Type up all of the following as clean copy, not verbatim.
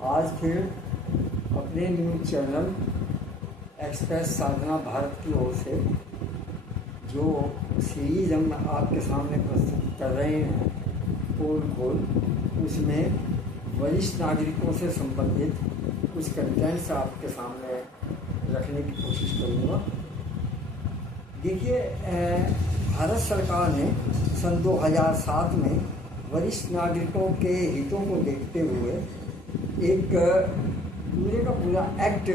आज फिर अपने न्यूज़ चैनल एक्सप्रेस साधना भारत की ओर से जो सीरीज़ हम आपके सामने प्रस्तुत कर रहे हैं पोल खोल, उसमें वरिष्ठ नागरिकों से संबंधित कुछ कंटेंट्स आपके सामने रखने की कोशिश करूँगा। देखिए, भारत सरकार ने सन 2007 में वरिष्ठ नागरिकों के हितों को देखते हुए एक पूरे का पूरा एक्ट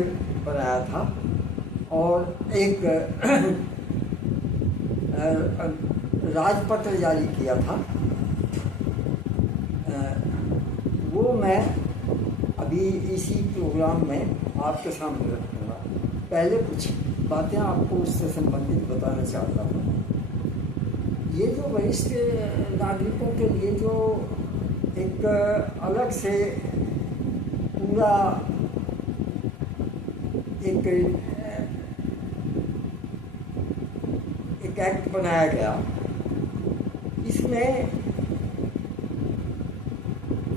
बनाया था और एक राजपत्र जारी किया था। वो मैं अभी इसी प्रोग्राम में आपके सामने रखूँगा। पहले कुछ बातें आपको उससे संबंधित बताना चाहता हूँ। ये जो वरिष्ठ नागरिकों के लिए जो एक अलग से पूरा एक एक्ट बनाया गया, इसमें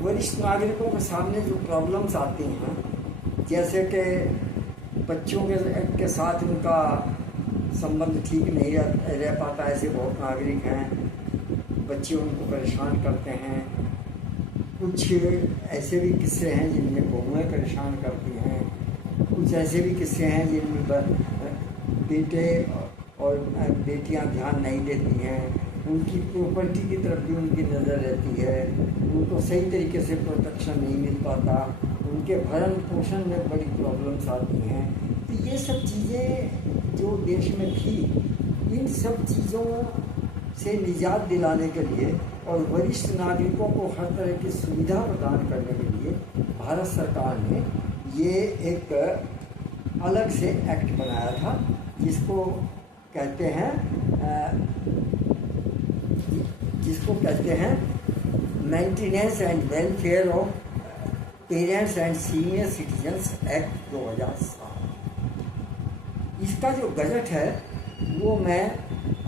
वरिष्ठ नागरिकों के सामने जो प्रॉब्लम्स आती हैं, जैसे कि बच्चों के साथ उनका संबंध ठीक नहीं रह पाता। ऐसे बहुत नागरिक हैं, बच्चे उनको परेशान करते हैं। कुछ ऐसे भी किस्से हैं जिनमें बहुएं परेशान करती हैं। कुछ ऐसे भी किस्से हैं जिनमें बेटे और बेटियां ध्यान नहीं देती हैं। उनकी प्रॉपर्टी की तरफ भी उनकी नज़र रहती है। उनको सही तरीके से प्रोटेक्शन नहीं मिल पाता। उनके भरण पोषण में बड़ी प्रॉब्लम्स आती हैं। तो ये सब चीज़ें जो देश में थी, इन सब चीज़ों से निजात दिलाने के लिए और वरिष्ठ नागरिकों को हर तरह की सुविधा प्रदान करने के लिए भारत सरकार ने ये एक अलग से एक्ट बनाया था, जिसको कहते हैं maintenance and welfare of parents and senior citizens act 2007। इसका जो गजट है वो मैं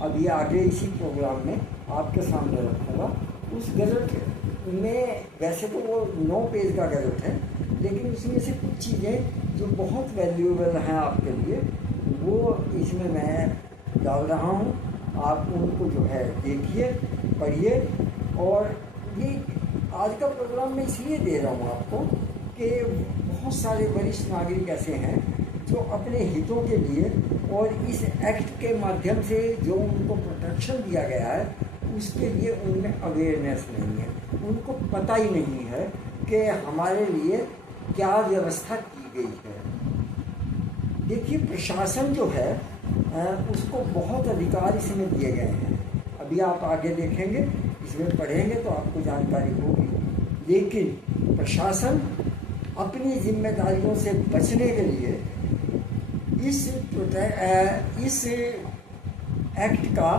अभी आगे इसी प्रोग्राम में आपके सामने रखूँगा। उस गजट में वैसे तो वो 9 पेज का गजट है, लेकिन उसमें से कुछ चीज़ें जो बहुत वैल्यूएबल हैं आपके लिए, वो इसमें मैं डाल रहा हूँ। आप उनको जो है देखिए, पढ़िए। और ये आज का प्रोग्राम मैं इसलिए दे रहा हूँ आपको कि बहुत सारे वरिष्ठ नागरिक ऐसे हैं जो अपने हितों के लिए और इस एक्ट के माध्यम से जो उनको प्रोटेक्शन दिया गया है, उसके लिए उनमें अवेयरनेस नहीं है। उनको पता ही नहीं है कि हमारे लिए क्या व्यवस्था की गई है। देखिए, प्रशासन जो है उसको बहुत अधिकार इसमें दिए गए हैं। अभी आप आगे देखेंगे, इसमें पढ़ेंगे तो आपको जानकारी होगी। लेकिन प्रशासन अपनी जिम्मेदारियों से बचने के लिए इस एक्ट का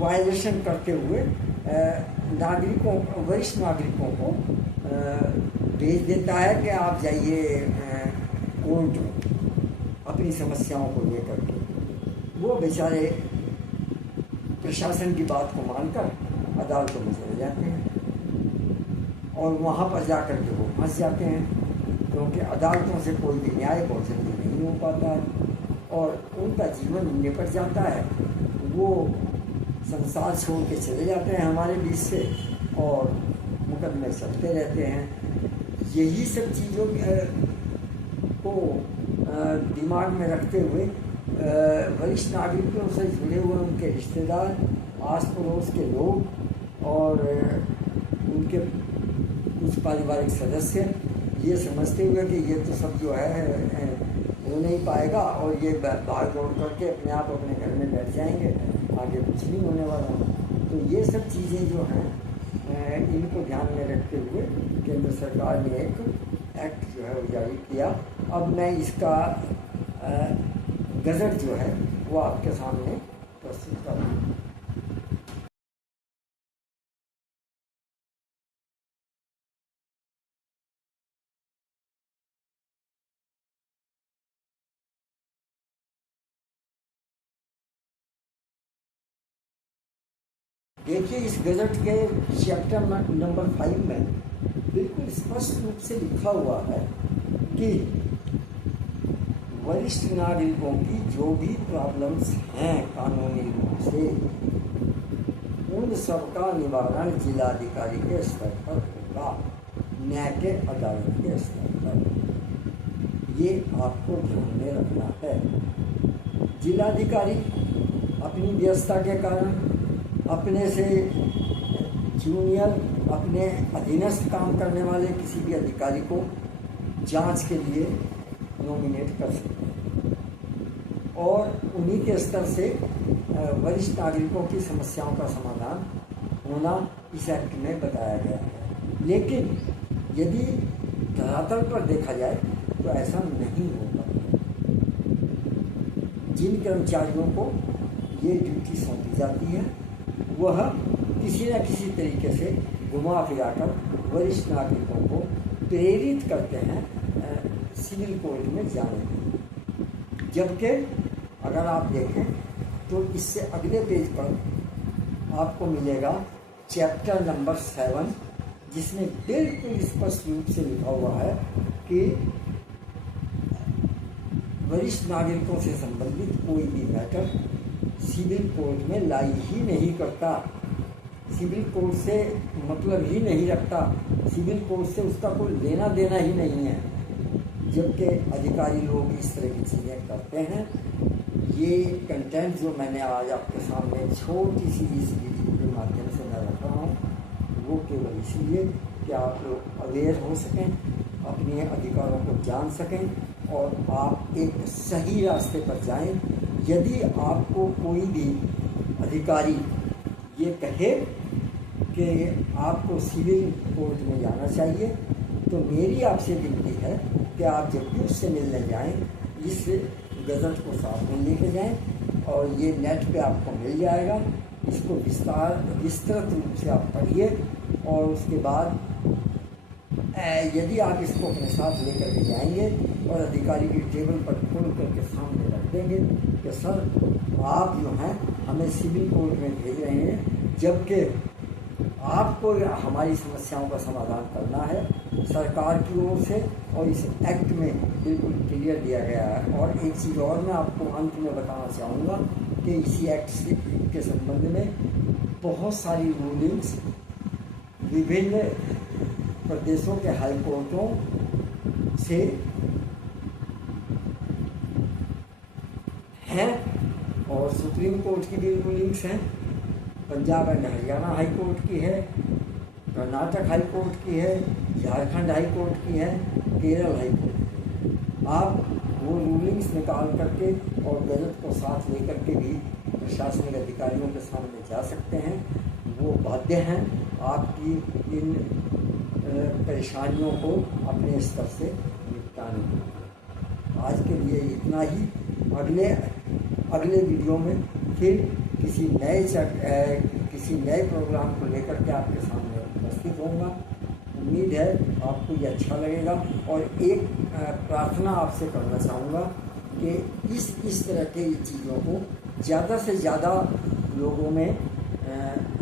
वायलेशन करते हुए वरिष्ठ नागरिकों को भेज देता है कि आप जाइए कोर्ट अपनी समस्याओं को लेकर के। वो बेचारे प्रशासन की बात को मानकर अदालतों में चले जाते हैं और वहाँ पर जाकर के वो फंस जाते हैं, क्योंकि अदालतों से कोई भी न्याय बहुत जल्दी नहीं हो पाता है और उनका जीवन निपट जाता है। वो संसार छोड़ के चले जाते हैं हमारे बीच से और मुकदमे चलते रहते हैं। यही सब चीज़ों को दिमाग में रखते हुए वरिष्ठ नागरिकों से जुड़े हुए उनके रिश्तेदार, आस पड़ोस के लोग और उनके कुछ पारिवारिक सदस्य ये समझते हुए कि ये तो सब जो है हो नहीं पाएगा और ये भाग दौड़ करके अपने आप अपने घर में बैठ जाएंगे, आगे कुछ नहीं होने वाला। तो ये सब चीज़ें जो हैं इनको ध्यान में रखते हुए केंद्र सरकार ने एक एक्ट जो है वो जारी किया। अब मैं इसका गजट जो है वो आपके सामने प्रस्तुत कर रहा हूँ। देखिए, इस गजट के चैप्टर नंबर 5 में बिल्कुल स्पष्ट रूप से लिखा हुआ है कि वरिष्ठ नागरिकों की जो भी प्रॉब्लम्स हैं कानूनी रूप से, उन सबका निवारण जिलाधिकारी के स्तर पर होगा, न्याय के अदालत के स्तर पर। ये आपको ध्यान में रखना है। जिलाधिकारी अपनी व्यस्तता के कारण अपने से जूनियर, अपने अधीनस्थ काम करने वाले किसी भी अधिकारी को जांच के लिए नॉमिनेट कर सकते हैं और उन्हीं के स्तर से वरिष्ठ नागरिकों की समस्याओं का समाधान होना इस एक्ट में बताया गया है। लेकिन यदि धरातल पर देखा जाए तो ऐसा नहीं होगा। जिन कर्मचारियों को ये ड्यूटी सौंपी जाती है वह किसी न किसी तरीके से घुमा फिराकर वरिष्ठ नागरिकों को प्रेरित करते हैं सिविल कोर्ट में जाने के। जबकि अगर आप देखें तो इससे अगले पेज पर आपको मिलेगा चैप्टर नंबर 7, जिसमें बिल्कुल स्पष्ट रूप से लिखा हुआ है कि वरिष्ठ नागरिकों से संबंधित कोई भी मैटर सिविल कोर्ट में लाई ही नहीं करता, सिविल कोर्ट से मतलब ही नहीं रखता, सिविल कोर्ट से उसका कोई लेना देना ही नहीं है। जबकि अधिकारी लोग इस तरह की चीज़ें करते हैं। ये कंटेंट जो मैंने आज आपके सामने छोटी सी इस वीडियो के माध्यम से मैं रख रहा हूँ, वो केवल इसलिए कि आप लोग अवेयर हो सकें, अपने अधिकारों को जान सकें और आप एक सही रास्ते पर जाएं। यदि आपको कोई भी अधिकारी ये कहे कि आपको सिविल कोर्ट में जाना चाहिए, तो मेरी आपसे विनती है कि आप जब भी उससे मिलने जाएं, इस गज़ट को साथ में लेके जाएं और ये नेट पे आपको मिल जाएगा। इसको विस्तृत रूप से आप पढ़िए और उसके बाद यदि आप इसको अपने साथ लेकर के जाएंगे और अधिकारी की टेबल पर खोल करके सामने रख देंगे कि सर आप जो हैं हमें सिविल कोर्ट में भेज रहे हैं, जबकि आपको हमारी समस्याओं का समाधान करना है सरकार की ओर से, और इस एक्ट में बिल्कुल क्लियर दिया गया है। और एक चीज़ और मैं आपको अंत में बताना चाहूँगा कि इसी एक्ट के संबंध में बहुत सारी रूलिंग्स विभिन्न प्रदेशों के हाई कोर्टों से हैं और सुप्रीम कोर्ट की भी रूलिंग्स हैं। Punjab and Haryana high court की है, कर्नाटक हाई कोर्ट की है, झारखंड हाई कोर्ट की है, केरल हाई कोर्ट की है। आप वो रूलिंग्स निकाल करके और गज़ट को साथ लेकर के भी प्रशासनिक अधिकारियों के सामने जा सकते हैं। वो बाध्य हैं आपकी इन परेशानियों को अपने स्तर से निपटाने के लिए। आज के लिए इतना ही। अगले वीडियो में फिर किसी नए प्रोग्राम को लेकर के आपके सामने उपस्थित होऊंगा। उम्मीद है आपको ये अच्छा लगेगा और एक प्रार्थना आपसे करना चाहूँगा कि इस तरह के चीज़ों को ज़्यादा से ज़्यादा लोगों में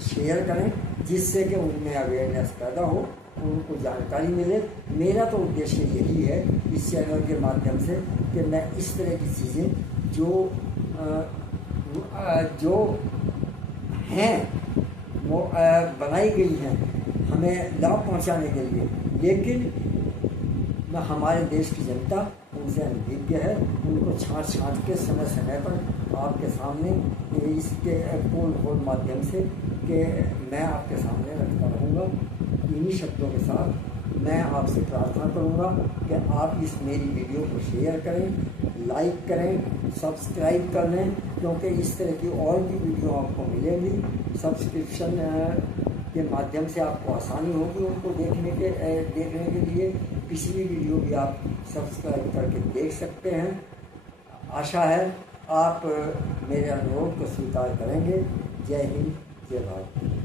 शेयर करें, जिससे कि उनमें अवेयरनेस पैदा हो, उनको जानकारी मिले। मेरा तो उद्देश्य यही है इस चैनल के माध्यम से कि मैं इस तरह की चीज़ें जो हैं वो बनाई गई हैं हमें लाभ पहुंचाने के लिए, लेकिन हमारे देश की जनता उनसे अनभिज्ञ है। उनको छाँट के समय समय पर आपके सामने इसके पोल माध्यम से कि मैं आपके सामने रखता रहूँगा। इन्हीं शब्दों के साथ मैं आपसे प्रार्थना करूँगा कि आप इस मेरी वीडियो को शेयर करें, लाइक करें, सब्सक्राइब कर लें, क्योंकि इस तरह की और भी वीडियो आपको मिलेंगी। सब्सक्रिप्शन के माध्यम से आपको आसानी होगी उनको देखने के लिए। किसी भी वीडियो भी आप सब्सक्राइब करके देख सकते हैं। आशा है आप मेरे अनुरोध को स्वीकार करेंगे। जय हिंद, जय भारत।